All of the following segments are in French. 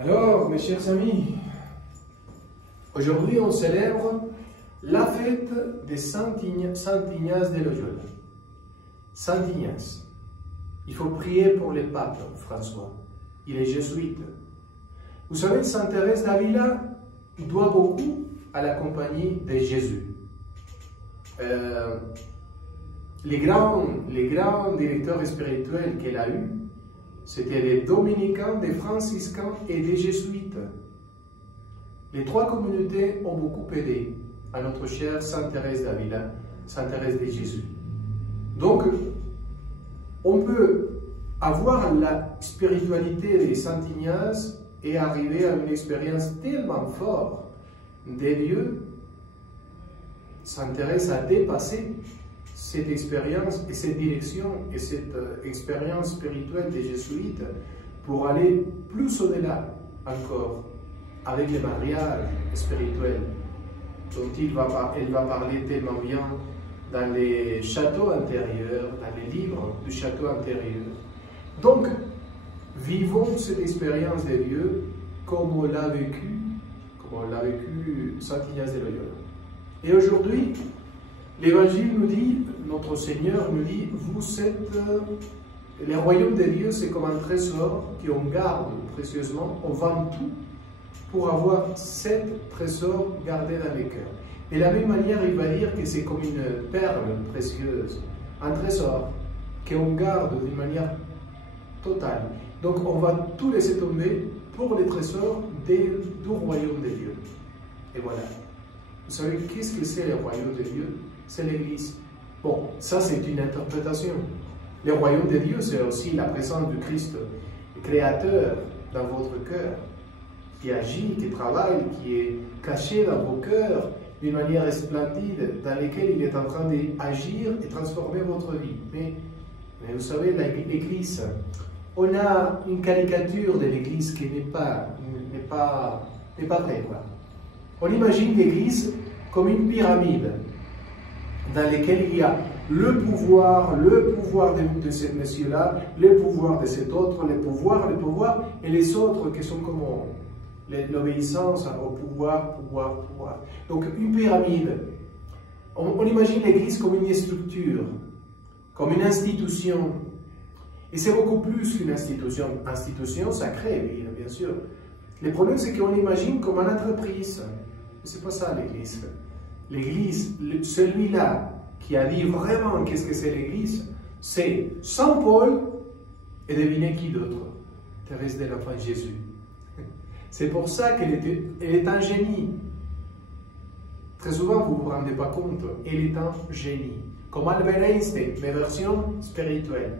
Alors, mes chers amis, aujourd'hui on célèbre la fête de Saint Ignace de Loyola. Saint Ignace. Il faut prier pour le pape François. Il est jésuite. Vous savez, Sainte Thérèse d'Avila doit beaucoup à la compagnie de Jésus. Les grands directeurs spirituels qu'elle a eus, c'était les dominicains, des franciscains et des jésuites. Les trois communautés ont beaucoup aidé à notre chère Sainte Thérèse d'Avila, Sainte Thérèse de Jésus. Donc, on peut avoir la spiritualité de Saint Ignace et arriver à une expérience tellement forte de Dieu. Sainte Thérèse a dépassé cette expérience et cette direction et cette expérience spirituelle des jésuites pour aller plus au-delà encore avec le mariage spirituel dont elle va parler tellement bien dans les châteaux intérieurs, dans les livres du château intérieur. Donc, vivons cette expérience de Dieu comme on l'a vécu Saint Ignace de Loyola. Et aujourd'hui, l'Évangile nous dit, notre Seigneur nous dit, vous êtes, le royaume de Dieu, c'est comme un trésor qu'on garde précieusement, on vend tout pour avoir 7 trésors gardés dans les cœurs. De la même manière, il va dire que c'est comme une perle précieuse, un trésor qu'on garde d'une manière totale. Donc on va tout laisser tomber pour les trésors du royaume de Dieu. Et voilà. Vous savez, qu'est-ce que c'est le royaume de Dieu? C'est l'Église. Bon, ça c'est une interprétation. Le royaume de Dieu, c'est aussi la présence du Christ créateur dans votre cœur, qui agit, qui travaille, qui est caché dans vos cœurs d'une manière splendide, dans laquelle il est en train d'agir et transformer votre vie. Mais vous savez, l'Église, on a une caricature de l'Église qui n'est pas vraie, quoi. On imagine l'Église comme une pyramide dans laquelle il y a le pouvoir de ce monsieur-là, le pouvoir de cet autre, le pouvoir, et les autres qui sont comme l'obéissance au pouvoir. Donc une pyramide. On imagine l'Église comme une structure, comme une institution. Et c'est beaucoup plus qu'une institution. Institution sacrée, oui, bien sûr. Le problème, c'est qu'on l'imagine comme une entreprise. C'est pas ça l'Église. L'Église, celui-là qui a dit vraiment qu'est-ce que c'est l'Église, c'est Saint Paul et devinez qui d'autre? Thérèse de l'Enfant Jésus. C'est pour ça qu'elle est un génie. Très souvent, vous ne vous rendez pas compte, elle est un génie. Comme Albert Einstein, mais version spirituelle.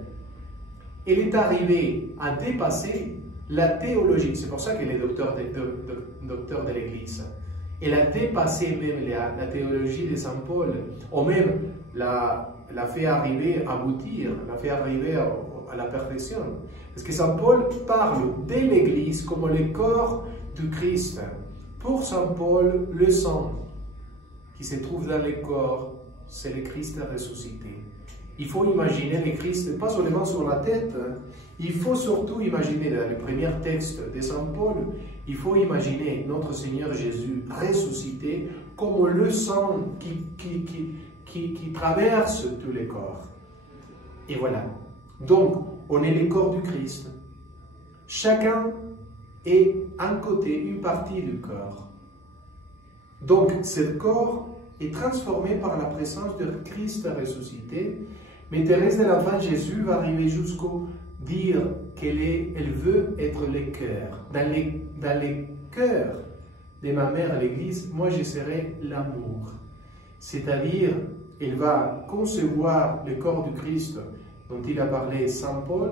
Elle est arrivée à dépasser la théologie. C'est pour ça qu'elle est docteur de l'Église. Elle a dépassé même la théologie de Saint Paul, ou même l'a fait arriver à aboutir, l'a fait arriver à la perfection. Parce que Saint Paul parle de l'Église comme le corps du Christ. Pour Saint Paul, le sang qui se trouve dans le corps, c'est le Christ ressuscité. Il faut imaginer le Christ, pas seulement sur la tête, il faut surtout imaginer, dans le premier texte de Saint Paul, il faut imaginer notre Seigneur Jésus ressuscité comme le sang qui traverse tous les corps. Et voilà. Donc, on est le corps du Christ. Chacun est un côté, une partie du corps. Donc, ce corps est transformé par la présence de Christ ressuscité. Mais Thérèse de l'Enfant Jésus va arriver jusqu'au dire qu'elle veut être le cœur. Dans les cœurs de ma mère, l'Église, moi je serai l'amour. C'est-à-dire, elle va concevoir le corps du Christ dont il a parlé Saint Paul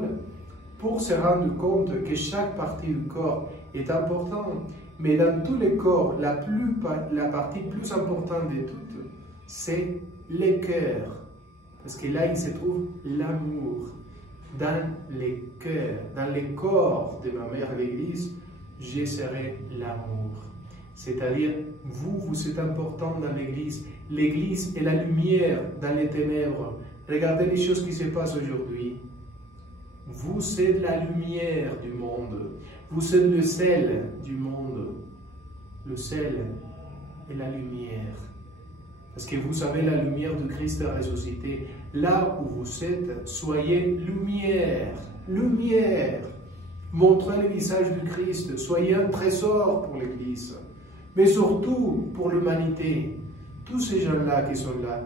pour se rendre compte que chaque partie du corps est importante. Mais dans tous les corps, la partie plus importante de toutes, c'est le cœur. Parce que là, il se trouve l'amour. Dans les cœurs, dans les corps de ma mère l'Église, je serai l'amour. C'est-à-dire, vous êtes important dans l'Église. L'Église est la lumière dans les ténèbres. Regardez les choses qui se passent aujourd'hui. Vous êtes la lumière du monde. Vous êtes le sel du monde. Le sel et la lumière. Parce que vous avez la lumière du Christ ressuscité. Là où vous êtes, soyez lumière. Lumière. Montrez le visage du Christ. Soyez un trésor pour l'Église. Mais surtout pour l'humanité. Tous ces gens-là qui sont là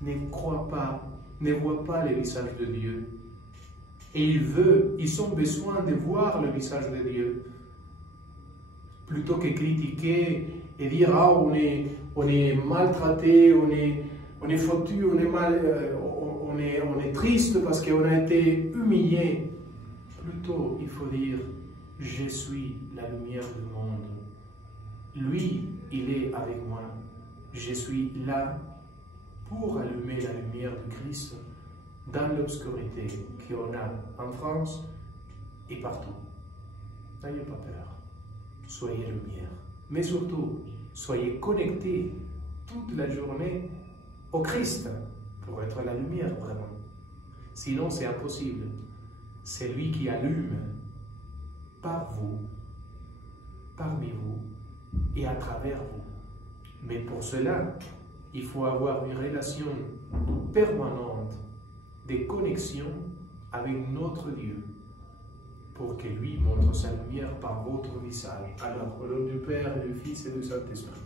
ne croient pas, ne voient pas le visage de Dieu. Et ils ont besoin de voir le visage de Dieu. Plutôt que critiquer et dire ah on est maltraité, on est foutu, on est triste parce qu'on a été humilié. Plutôt il faut dire je suis la lumière du monde. Lui, il est avec moi. Je suis là pour allumer la lumière de Christ dans l'obscurité qu'on a en France et partout. N'ayez pas peur. Soyez lumière. Mais surtout, soyez connectés toute la journée au Christ pour être la lumière vraiment. Sinon, c'est impossible. C'est lui qui allume par vous, parmi vous et à travers vous. Mais pour cela, il faut avoir une relation permanente, des connexions avec notre Dieu, pour que lui montre sa lumière par votre visage. Alors, au nom du Père, du Fils et du Saint-Esprit.